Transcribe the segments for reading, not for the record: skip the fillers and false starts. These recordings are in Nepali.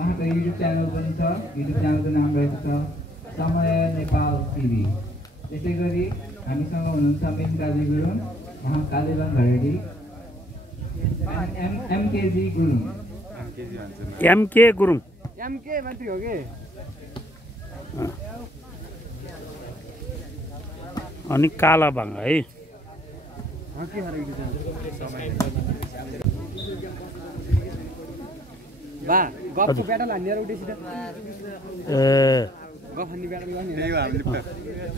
उहाँको युट्युब च्यानल पनि छ। युट्युब च्यानलको नाम रहेको छ समय नेपाल टिभी। त्यसै गरी हामीसँग हुनुहुन्छ मेन काजी गुरुङ, उहाँ कालीबङ घरेडी, MKG Gurung, MK Gurung, MK मात्रै हो के। अनि कालाबाङ है। बा गफको ब्याटल हान्ने र उठेसित ए गफ हान्ने ब्याटल गर्ने त्यही हो हामीले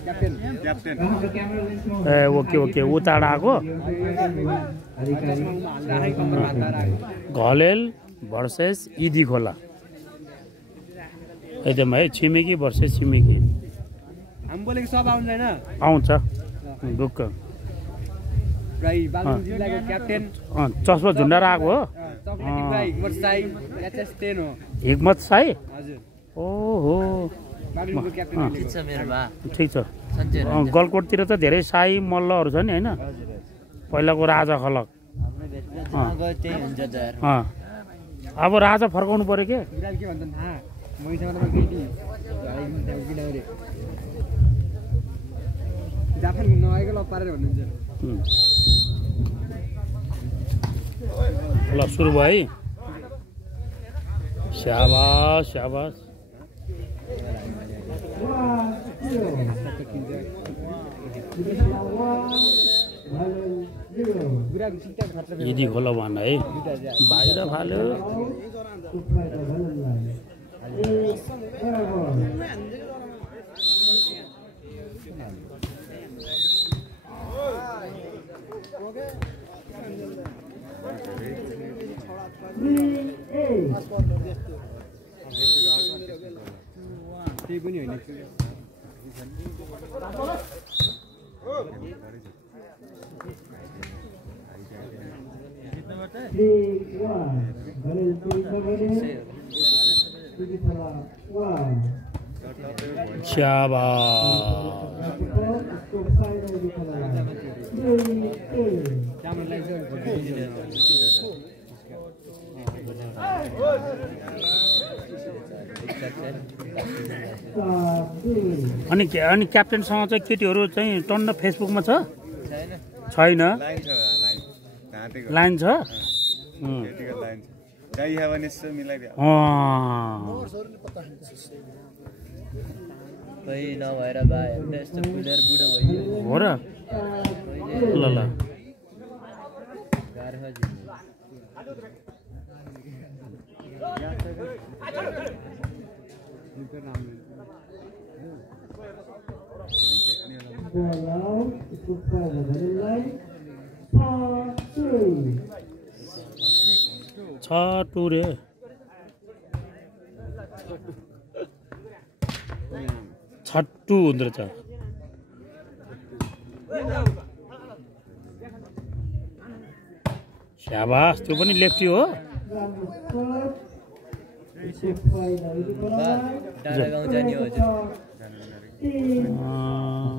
क्याप्टेन क्याप्टेन ए ओके ओके उताड आएको घलेल भर्सेस इदी खोला एकदम है। छिमेकी भर्सेस छिमेकी हामी बोलेको सब आउँदैन आउँछ ढुक्क। भाइ बालुङ जिल्लाको क्याप्टेन चस्मा झुन्डाएर आएको हो। चक्लेटी भाइ मोटरसाइ एचएस 10 हो हिक्मत साई। हजुर ओहो बालुङको क्याप्टेन ठिक छ मेरो बा। ठिक छ। गलकोटतिर त धेरै साई मल्लहरू छ नि होइन, पहिलाको राजा खलक। त्यही हुन्छ त यार। अब राजा फर्काउनु पर्यो के। बिराल के भन्छ थाहा मैसँग त केटी किनभने जापान घुम्न आएको ल पारेर भन्नुहुन्छ। ल सुरु भयो है। स्याबास स्याबास। यदि खोला भन है बाहिर फाल्यो। त्यही पनि होइन अनि क्याप्टेनसँग चाहिँ केटीहरू चाहिँ टन्न फेसबुकमा छ छैन? लाइन छ। कोही नभएर बा यस्तो प्लेयर बुढो भयो हो र। ल ल छ टुरे छट्टु हुँदो रहेछ। स्याबास त्यो पनि लेफ्टी हो।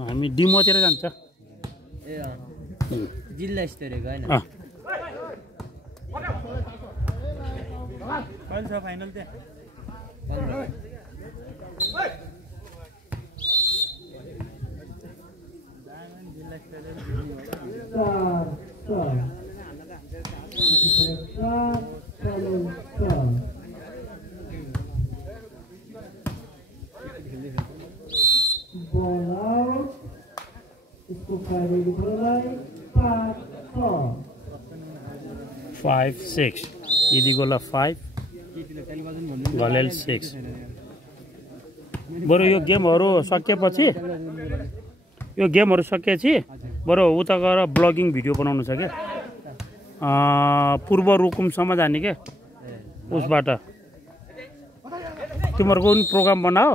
हामी डिमोतिर जान्छ। ए जिल्ला स्तरको हैन। कहिले छ फाइनल त्यहाँ? फाइभ सिक्स यदि गोला 5 घलेल 6। बरु यो गेमहरू सकेपछि बरु उता गएर ब्लगिङ भिडियो बनाउनु छ क्या। पूर्व रुकुमसम्म जाने क्या उसबाट। तिमीहरूको पनि प्रोग्राम बनाओ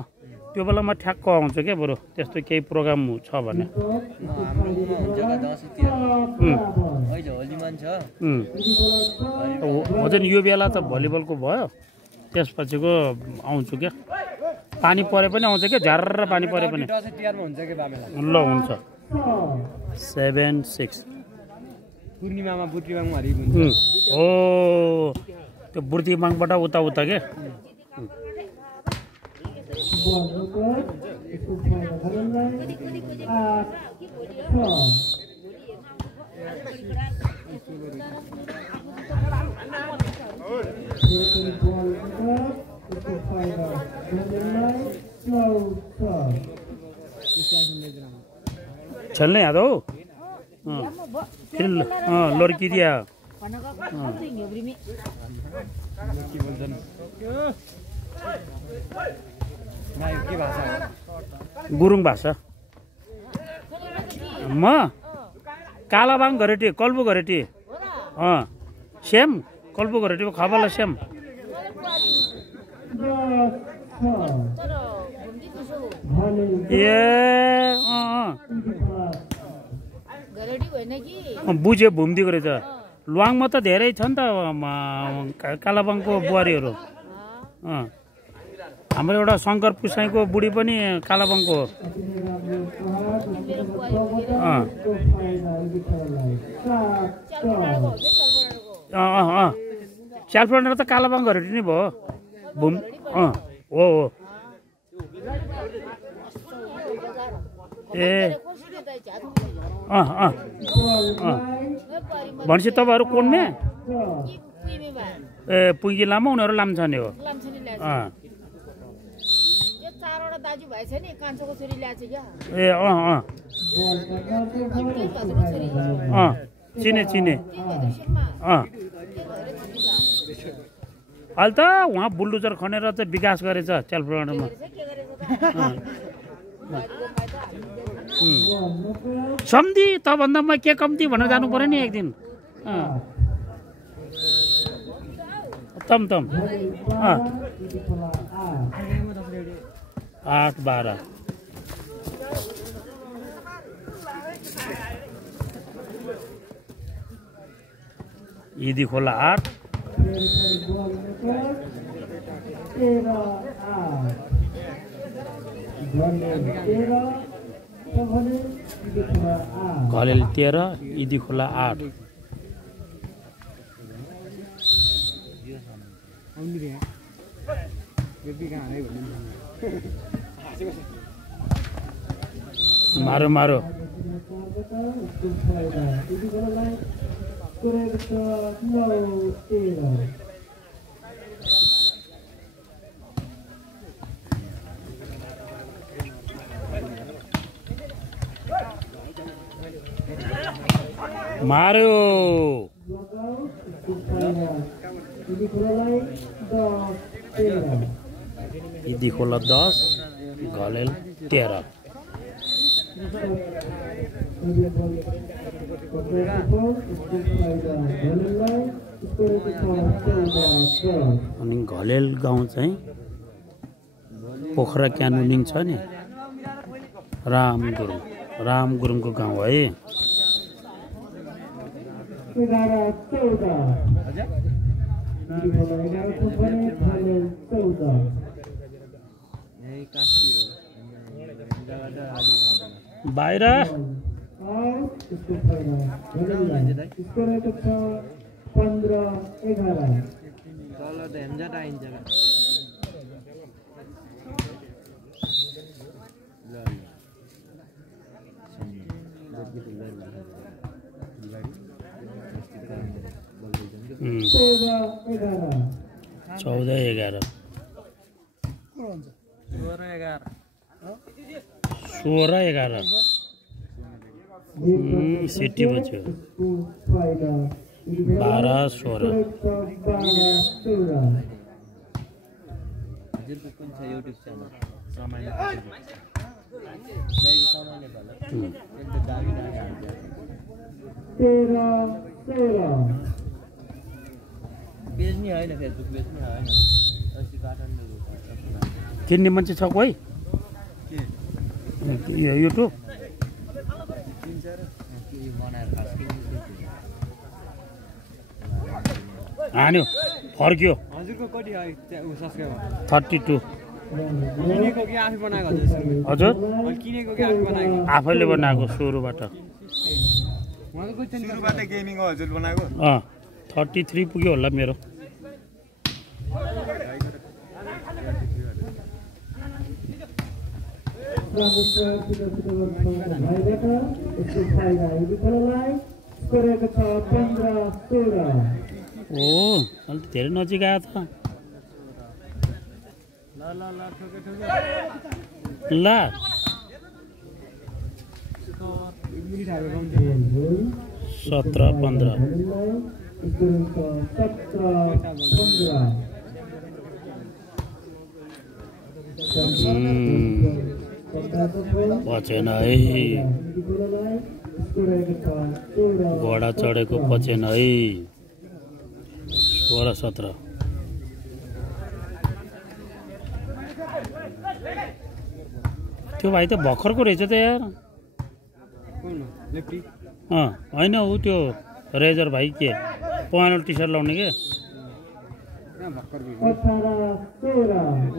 त्यो बेलामा ठ्याक्क आउँछ क्या। बरु त्यस्तो केही प्रोग्राम छ भने हो नि। यो बेला त भलिबलको भयो, त्यसपछिको आउँछु क्या। पानी परे पनि आउँछ क्या, झ्यार्र पानी परे पनि। ल हुन्छ 7-6 पूर्णिमामा बुद्धिमाङमा हरेको हुन्छ। हो त्यो बुर्तिमाङबाट उता के। खेल्ने यादव फेरि लड्किदिया गुरुङ भाषा म कालाबाङ घरेटी कल्पु घरेटी सेम कल्पु घरेटीको खबरला सेम बुझ्यो भुम्दीको रहेछ लुवाङमा त धेरै छ नि त कालाबाङको बुहारीहरू हाम्रो एउटा शङ्कर पुसाईको बुढी पनि कालाबाङको च्यालप्लन्डर त कालाबाङ घरेटी नै भयो भुम हो ए भनेपछि तपाईँहरू कोनमे ए पुङ्गी लामो उनीहरू लाम्छाने हो ए चिने चिने अहिले त उहाँ बुल्डोजर खनेर त विकास गरेछ च्यालप्लन्डरमा सम्धि तभन्दा म के कम्ती भनेर जानु पर्यो नि एक दिन तम 8-12 इदी खोला 8 घलेल 13 इदी खोला 8 मारो मारो मारो इदी खोला 10 घलेल 13 अनि घलेल गाउँ चाहिँ पोखरा क्यानुनिङ छ नि राम गुरुङको गाउँ है बाहिर चौध 11 16-11 सिटी बच्यो 12-16 किन्ने मान्छे छ कोही युट्युब हान्यो फर्क्यो 32 हजुर आफैले बनाएको सुरुबाट 33 पुग्यो होला मेरो राम्रो प्रयोग सिधो भएबाट यसको फाइदा यदि खेललाई गरेको छ 15-16। ओ अलि धेरै नजिक आयो त ल 17-15 पचेन है घोडा चढेको पचेन है 16-17 त्यो भाइ त भर्खरको रहेछ त यार होइन ऊ त्यो रेजर भाइ के पहेँलो टी सर्ट लाउने के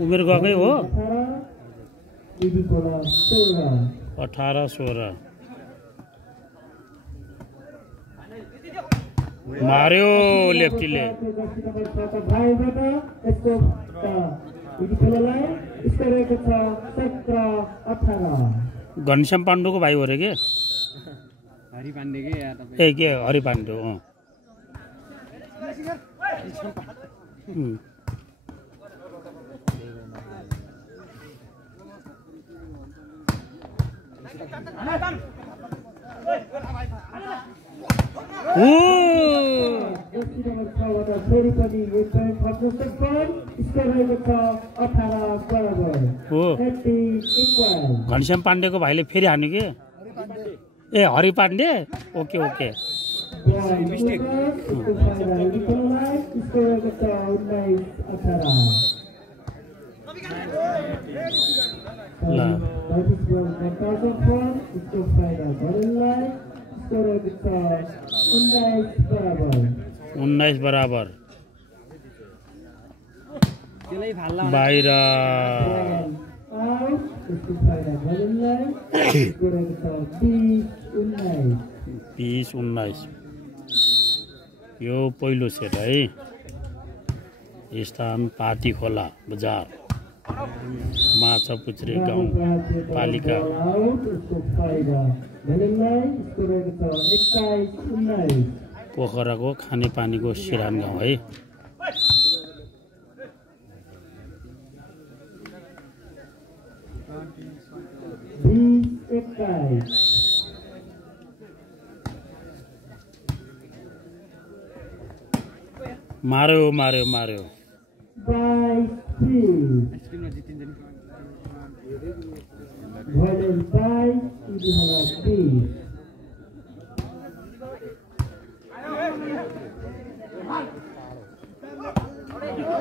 उमेर गएकै हो 18-16 मार्यो लेफ्टीले घनश्याम पाण्डुको भाइ हो रे के हरि पाण्डे के यार ए के हरि पाण्डे हो घनश्याम पाण्डेको भाइले फेरि हान्यो के ए हरि पाण्डे ओके ओके ल 19 बराबर बाहिर 20-19 यो पहिलो सेट है स्थान पाती खोला बजार माछापुच्छ्रे गाउँ पालिका पोखराको खानेपानीको सिरान गाउँ है मार्यो मार्यो मार्यो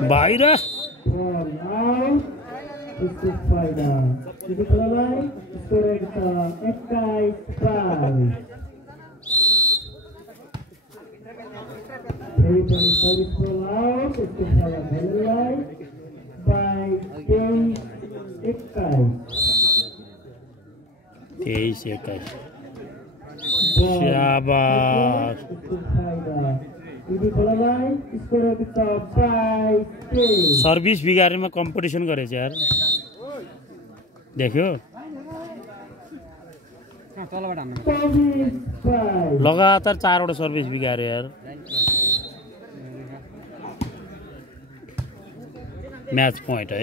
बाहिर तेईस 21 शाबाश सर्भिस बिगारेमा कम्पिटिसन गरेछ यार देख्यो लगातार 4 वटा सर्भिस बिगार्यो यार मैच पॉइंट है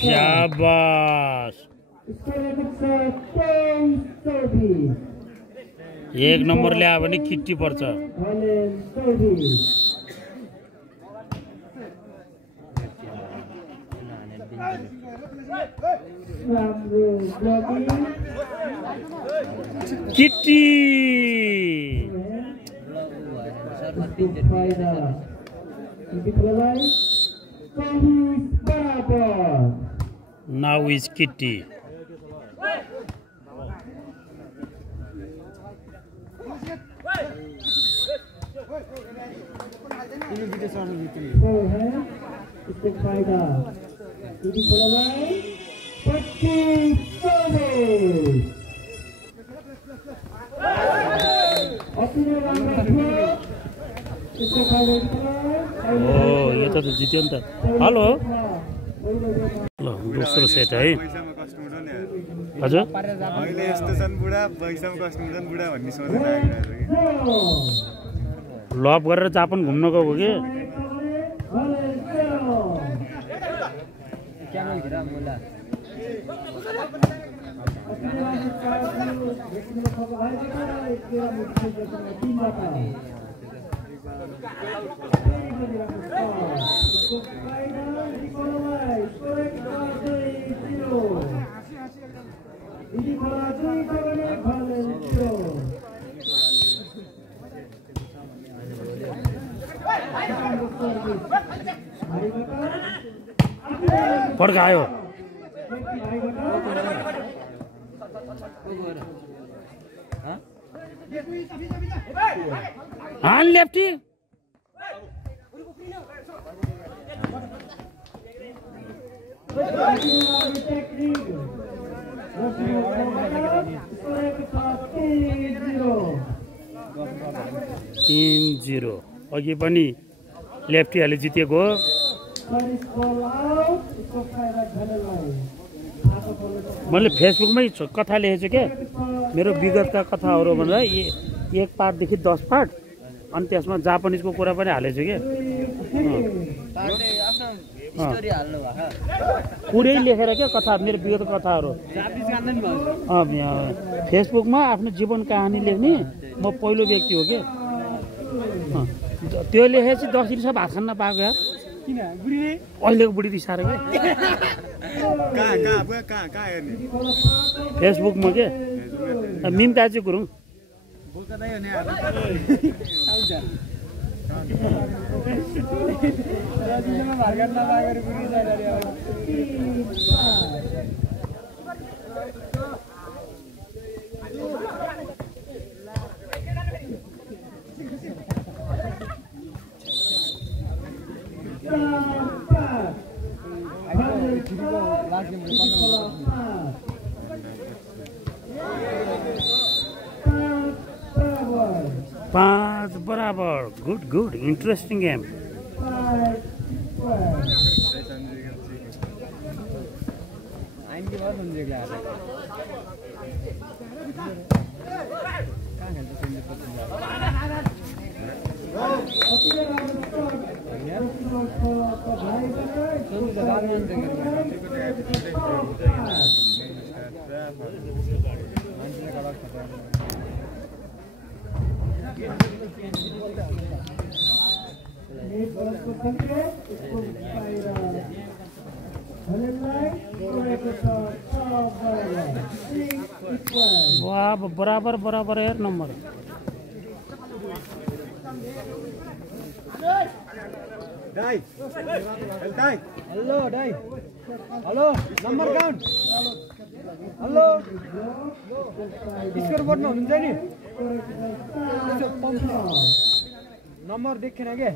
शाबाश एक नंबर ल्यायो भने किट्टी पर्छ किट्टी now is kitty हो यो त जित्यो नि त हेलो ल दोस्रो सेट है पैसामा कष्ट हुँदैन नि हजुर अहिले यस्तो छन् बुढा पैसामा कष्ट हुँदैन बुढा भन्ने सोचेर आएको लभ गरेर जापान घुम्न गएको कि क्यामेल घिरा मुला पड्कायो हान लेफ्टी तीन 0 अघि पनि लेफ्टीहरूले जितेको हो मैले फेसबुकमै कथा लेखेको छु क्या मेरो विगतका कथाहरू भनेर एक पार्टदेखि 10 पार्ट अनि त्यसमा जापानिजको कुरा पनि हालेको छु क्या पुरै लेखेर क्या कथा मेरो विगतको कथाहरू फेसबुकमा आफ्नो जीवन कहानी लेख्ने म पहिलो व्यक्ति हो कि त्यो लेखेपछि 10 दिनसम्म भात खान नपाएको यार अहिलेको बुढी रिसाएर क्या फेसबुकमा के मिम काजी गुरुङ पाँच बराबर गुड इंटरेस्टिंग गेम वाह बराबर यार number hello number count hello score बोर्डमा हुनुहुन्छ नि नम्बर देखेन के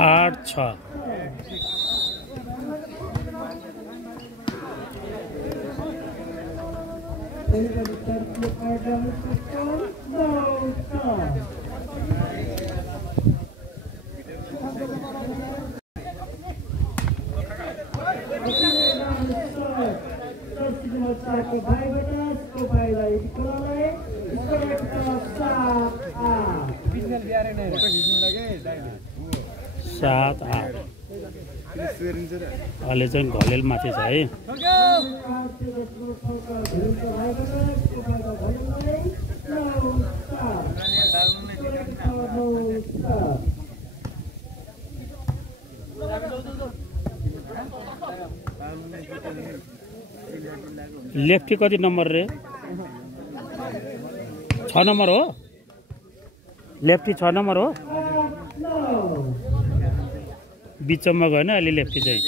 8-6 7-8 अहिले चाहिँ घलेल माथि छ है लेफ्टी कति नम्बर रे 6 नम्बर हो लेफ्टी 6 नम्बर हो बिचमा गएन अहिले लेफ्टी चाहिँ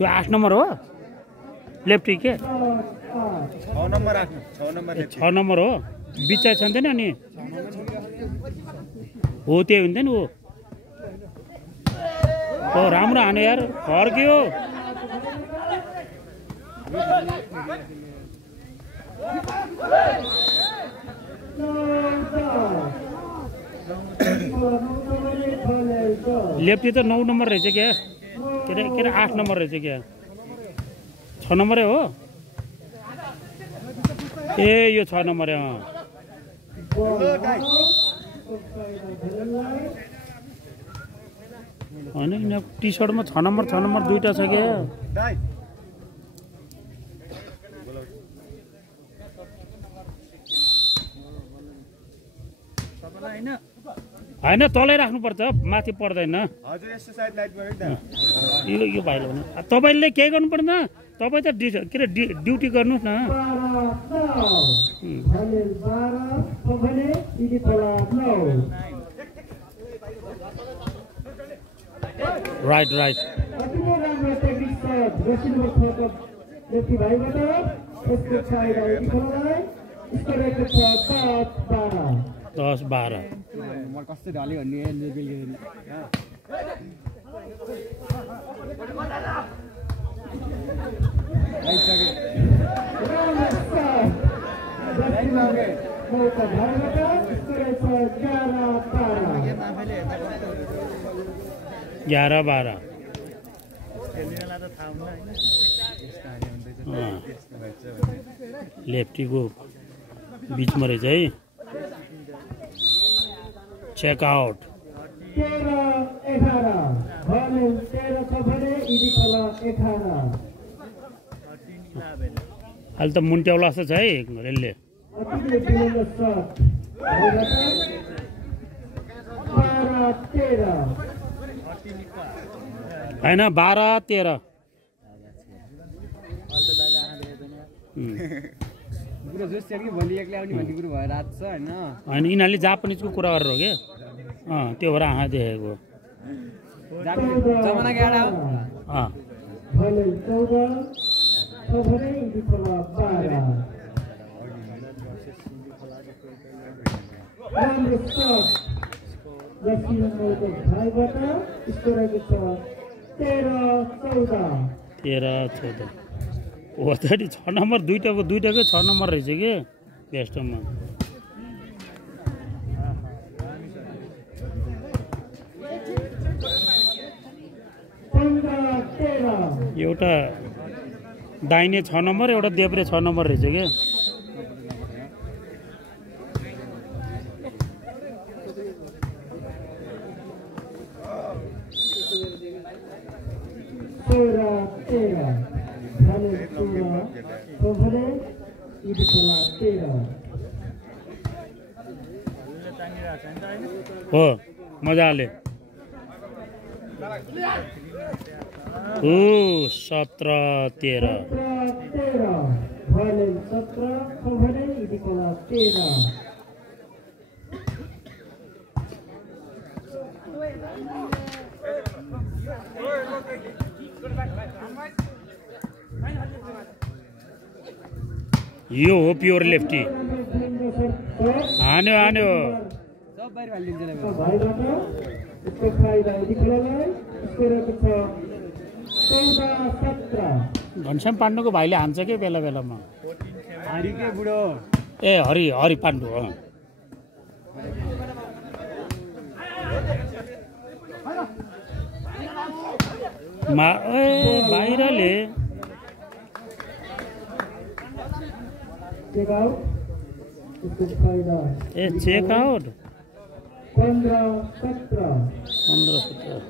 यो 8 नम्बर हो लेफ्टी के 6 नम्बर 6 नम्बर हो बिचा छ नि अनि हो त्यही हुन्छ नि हो ओ राम्रो हान्यो यार फर्क्यो लेफ्टी त 9 नम्बर रहेछ क्या के अरे 8 नम्बर रहेछ क्या 6 नम्बरै हो ए यो 6 नम्बर हो होइन यिनीहरूको टी सर्टमा 6 नम्बर दुईटा छ क्या होइन तलै राख्नुपर्छ माथि पर्दैन यो भाइले भन्नु तपाईँले केही गर्नु पर्दैन तपाईँ त के अरे ड्युटी गर्नुहोस् न राइट दस 12 कस्तो ढाल्यो भन्ने ग्यारह 12 लेफ्टीको बिचमा रहेछ है चेक आउट अहिले त मुन्ट्याउला जस्तो छ है रेलले होइन 12-13 होइन यिनीहरूले जापानिजको कुरा गरेर हो क्या त्यो भएर आँखा देखेको तेह्र 14 हो त 6 नम्बर दुईटाको 6 नम्बर रहेछ कि बेस्टमा एउटा दाहिने 6 नम्बर एउटा देब्रे 6 नम्बर रहेछ कि हो मजाले 17-13 यो हो प्योर लेफ्टी हान्यो घनश्याम पाण्डुको भाइले हान्छ के बेला बेलामा ए हरि पाण्डु हो बाहिरले ए चेक आउट 15-17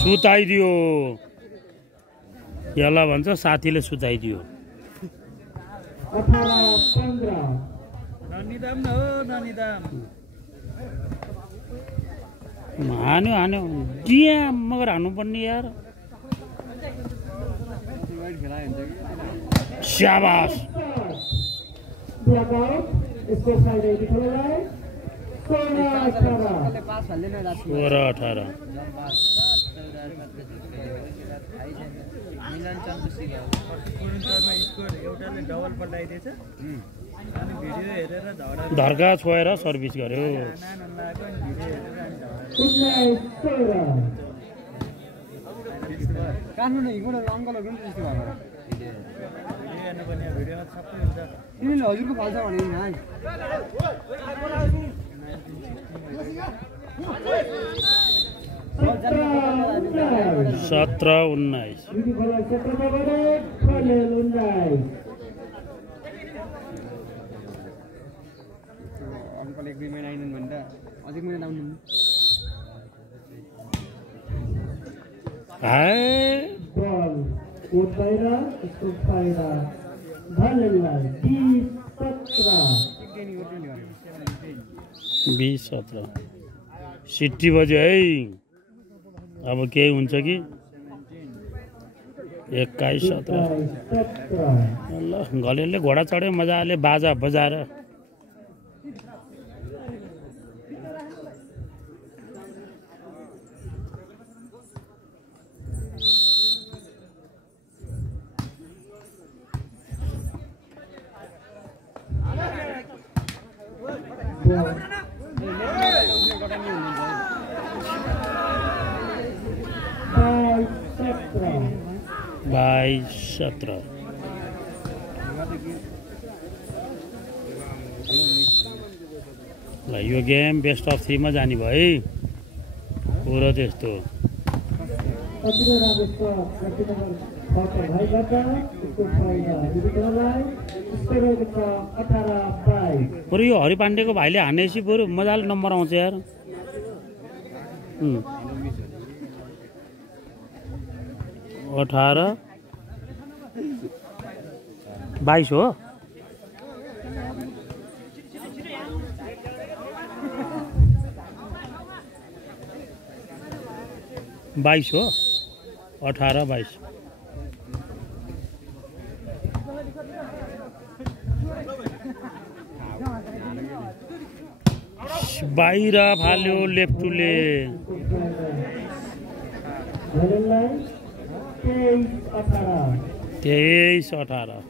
सुताइदियो यसलाई भन्छ साथीले सुताइदियो 18-15 हान्यो डिया मगर हान्नुपर्ने यार शाबाश 16-18 मिलन चन्द्रसिंह पुरुषमा स्कोर एउटाले डबल पल्टाइदिएछ अनि भिडियो हेरेर झगडा धर्का छोएर सर्भिस गर्यो। नान लगाएको अनि भिडियो हेरेर काठमाडौँ हिँडेर अङ्कलहरू पनि त्यस्तो भएको भिडियो हेर्नुपर्ने भिडियोमा सबै हुन्छ। तिमीले हजुरको फाल्छ भने नाइ 17-19 अङ्कल एक दुई महिना आइनन् भने त अझै महिना आउनु बीस 17 सिटी बज्यो है। अब केही हुन्छ कि 21-17 ल घलेलले घोडा चढ्यो मजाले बाजा बजाएर। बाइस 17 ल यो गेम बेस्ट अफ 3 मा जाने भयो है। पुरो त्यस्तो बरु यो हरिपाण्डेको भाइले हानेपछि बरु मजाले नम्बर आउँछ यार। 18 22 हो। बाईस हो 18-22 बाहिर फाल्यो लेफ्टुले 23-18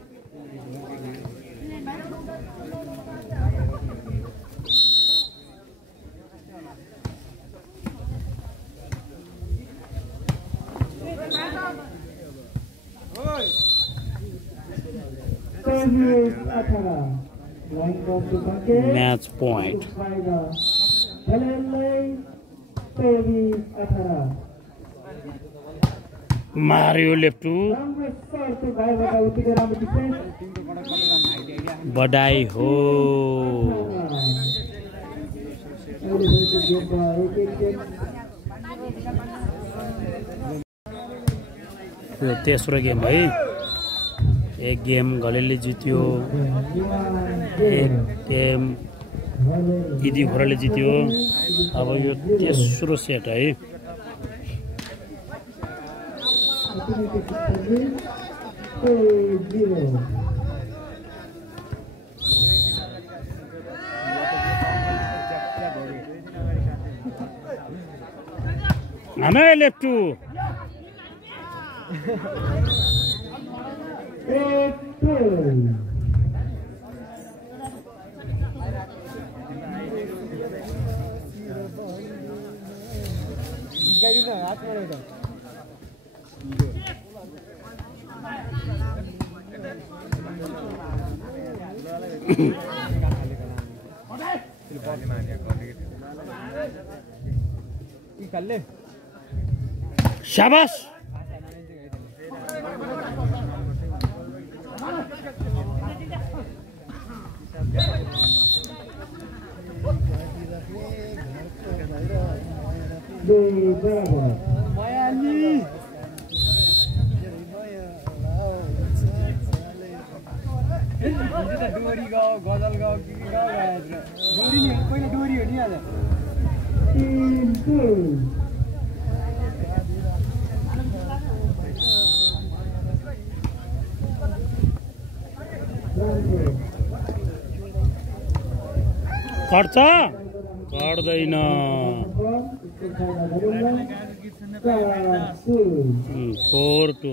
मैच पॉइंट मारियो लेफ्टू बधाई हो। तेस्रो गेम है। एक गेम घलेलले जित्यो, एक गेम दिदी घोराले जित्यो। अब यो तेस्रो सेट है। Mana left two. शाबाश डोरी गाओ गजल गाओ के गाओ डोरी नि पहिले डोरी हो नि आज खर्च गर्दैन 4-2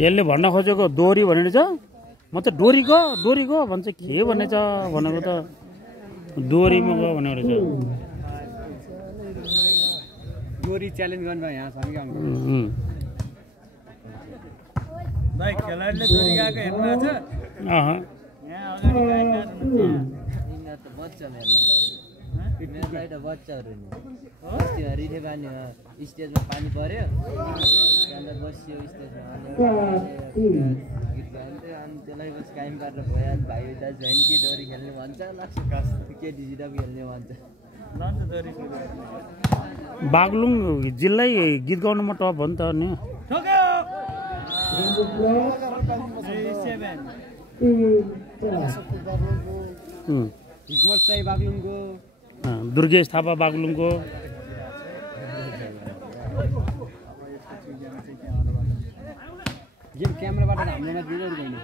यसले भन्न खोजेको दोरी भनेर छ म त डोरी गो भन्छ के भनेछ भनेको त दोरीमा गयो भनेको रहेछ दोरी च्यालेन्ज गर्नु यहाँ छ कि भाइ खेलाडीले दोरी गएको हेर्नु भएको छ यहाँ अगाडि यिनीहरू त बच्चा मेरो त बच्चाहरू नि अस्ति रिठे पानीमा स्टेजमा पानी पर्यो त्यहाँबाट बसियो स्टेजमा गीत गाउँथ्यो अनि त्यसलाई बस कायम पारेर भयो भाइ दाजु होइन के दोरी खेल्ने भन्छ केटी जिडप खेल्ने भन्छ बागलुङ जिल्लै गीत गाउनुमा टप हो नि त अनि हिक्मत चाहिँ बागलुङको दुर्गेश थापा बागलुङको गेम क्यामेराबाट हाम्रोमा भिडियो गर्नु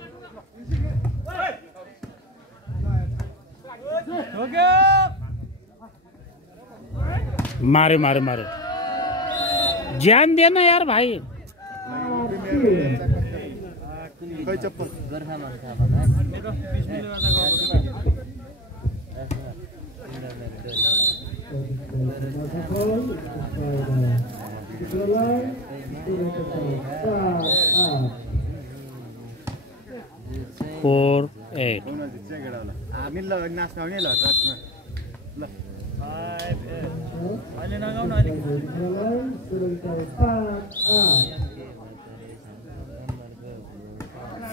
मारे ज्यान दिएन यार भाइ गोर्खामा फोर एट अहिले नगाउनु अहिले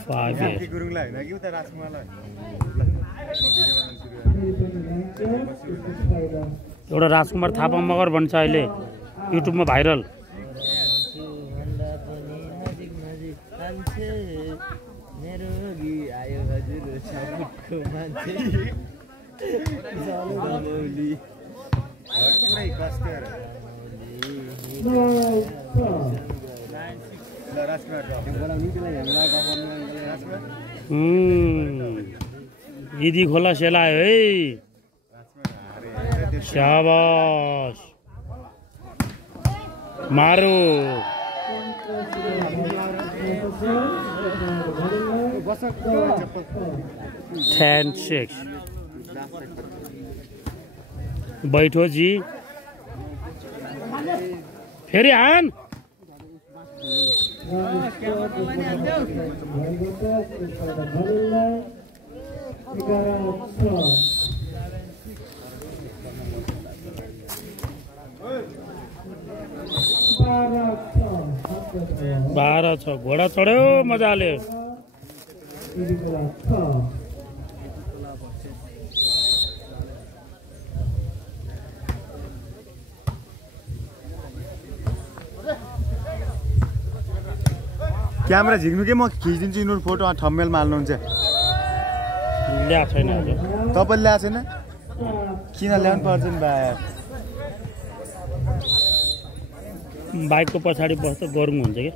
फाइभ एट एउटा राजकुमार थापा मगर भन्छ अहिले युट्युबमा भाइरल मेरो आयो हजुर मान्छे इदी खोला सेलायो है शाबाश मारो 10-6 बैठो जी फेरि हान बाह्र छ घोडा चढ्यो मजाले क्यामेरा झिक्नु के म खिचिदिन्छु यिनीहरू फोटो थम्बनेलमा हाल्नुहुन्छ ल्याएको छैन आज तपाईँले ल्याएको छैन किन ल्याउनु पर्छ नि भाइ बाइकको पछाडि बस्दा गरुङ हुन्छ क्या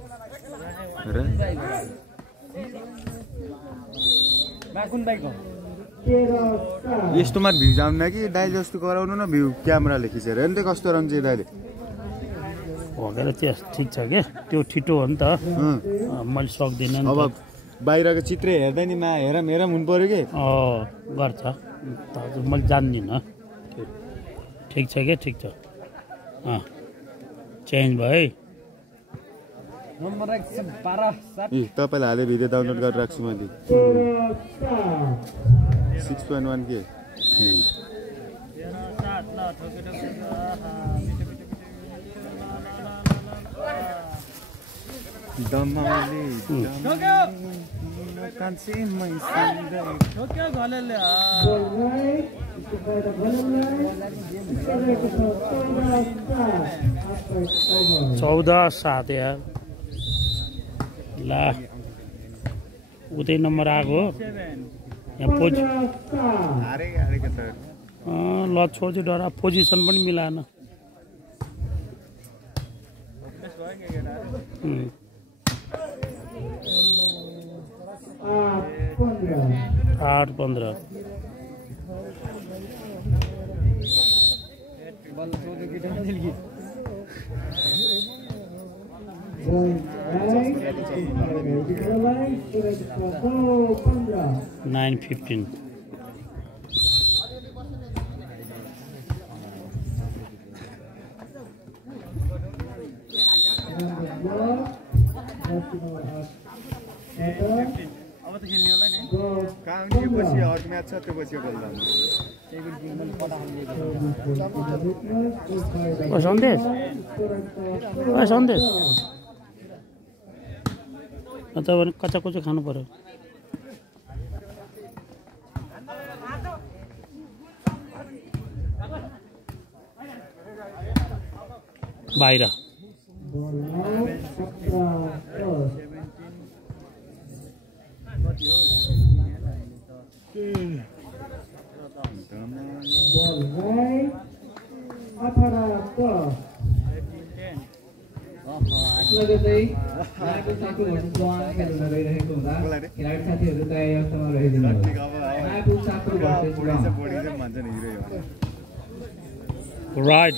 यस्तोमा भ्यू जाउन कि दाइ जस्तो गराउनु न भ्यू क्यामेराले खिचेर हेर्नु त कस्तो रङ चाहिँ दाइले भोगेर त्यस ठिक छ क्या त्यो छिटो हो नि त मैले सक्दिनँ अब बाहिरको चित्र हेर्दै नि मा हेरम हुनु पर्यो कि गर्छ मैले जान्दिनँ ठिक छ क्या ठिक छ चेन्ज भयो है नम्बर 12 तपाईँले हाले भिडियो डाउनलोड गरेर राख्छु मैले 6.1 के दमाले कान्छेमै सन्दै ठोक्यो घलेले 14-7 यार ला उतै नम्बर आएको यहाँ ल छोड्छु डरा पोजिसन पनि मिलाएन 8-15 बल सोध्यो केटा 9:15 अब त खेल्ने होला नि कहाँ यो पछि अर्को म्याच छ त्यो पछि बोल्दा ओ सन्देश तपाईँ कच्चा कुचो खानु पर्यो बाहिर लगतै यहाँको साथी वर्षमा खेल्न गइरहेको हुँदा खेलाडी साथीहरू तयारी अवस्थामा रहिदिनुहोस् यहाँको साथी राइट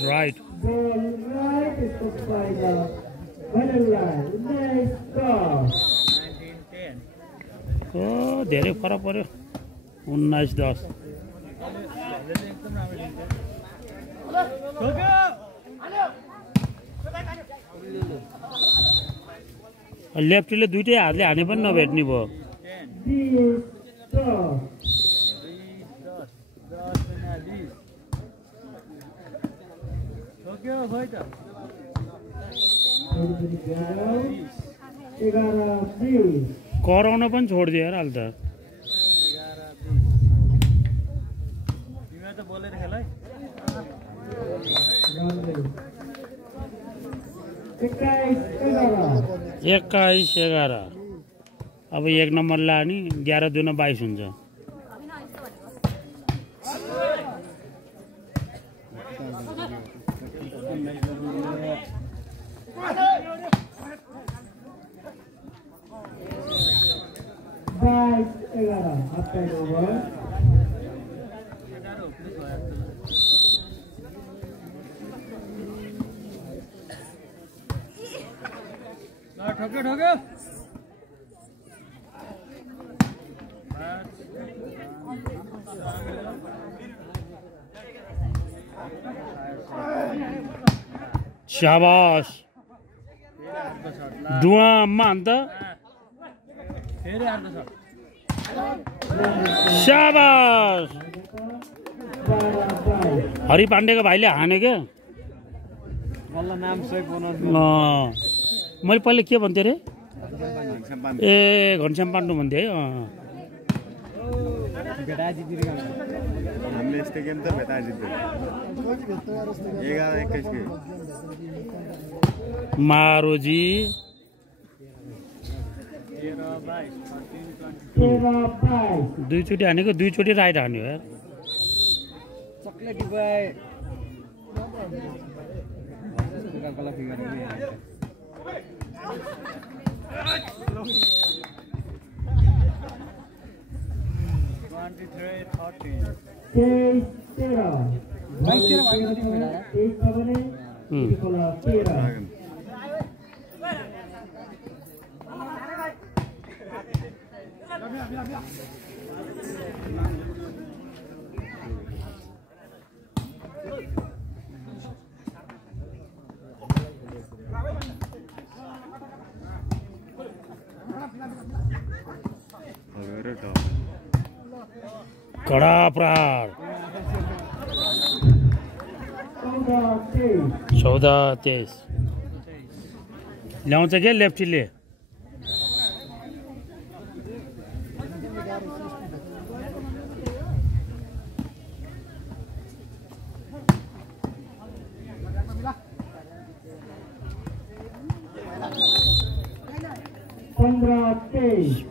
ओ धेरै फरक पर्यो 19-10 लेफ्टीले दुईटै हातले हाने पनि नभेट्ने भयो कराउन पनि छोडिदियो यार अहिले त बोलेर खेल है 21-11 अब 1 नम्बर लाने 11-2-22 हुन्छ ठोक्यो शाबाश डुवामा अन्त फेरि अर्को छ शाबाश हरि पाण्डेको भाइले हाने क्या मैले पहिले के भन्थेँ रे ए घनश्याम पाण्डु भन्थेँ है हामीले यस्तो गेम त भेटा जित्यो 11-21 के मारोजी 13-22 दुईचोटि हानेको दुईचोटि राइट हान्यो यार चक्लेटी बाई गला फिगर 23-13 कडा प्रहार 14-23 ल्याउँछ क्या लेफ्टीले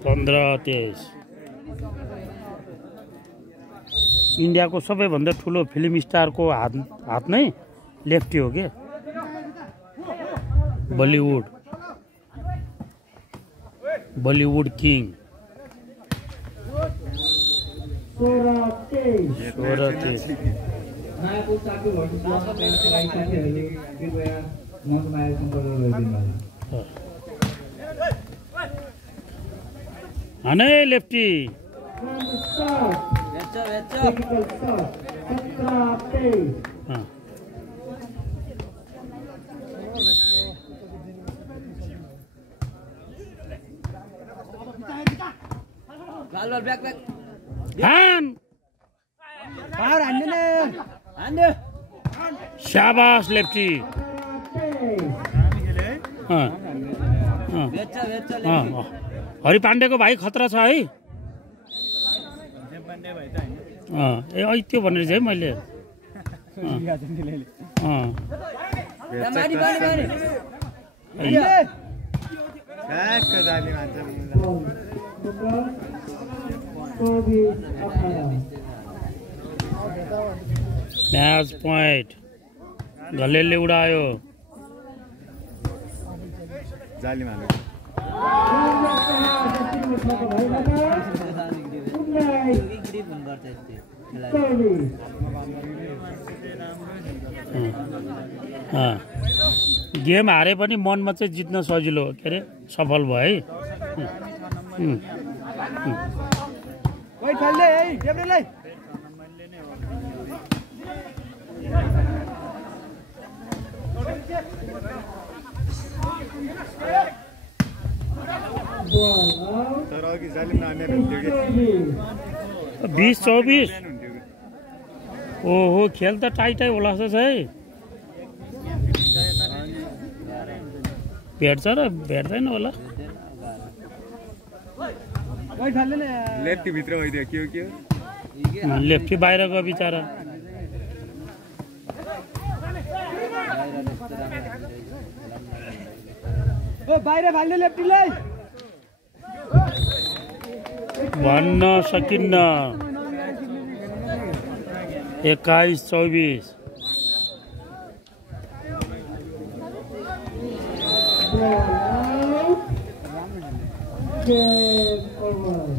पन्ध्र 23 इन्डियाको सबैभन्दा ठुलो फिल्म स्टारको हात नै लेफ्टी हो के बलिउड किङ 16-23 नयाँ साथी वर्षमा खेलाडी साथीहरूले कृपया नगुमाएर कन्ट्रोल गरिदिनु होला। हाने लेफ्टी शाबाश लेफ्टी। हरि पाण्डेको भाइ खतरा छ है। ए त्यो भनेर चाहिँ मैले म्याच पोइन्ट घलेलले उडायो। गेम हारे पनि मनमा चाहिँ जित्न सजिलो के अरे सफल भयो है। तर अघि जालिम हानेर हुन्थ्यो कि 20-24। ओहो खेल त टाइटै होला जस्तो छ है। भेट्छ र भेट्दैन होला। लेफ्टी भित्र भइदियो के हो लेफ्टी बाहिर गयो बिचारा। बाहिर फाल्ने लेफ्टीलाई भन्न सकिन्न। 21-24। Game over.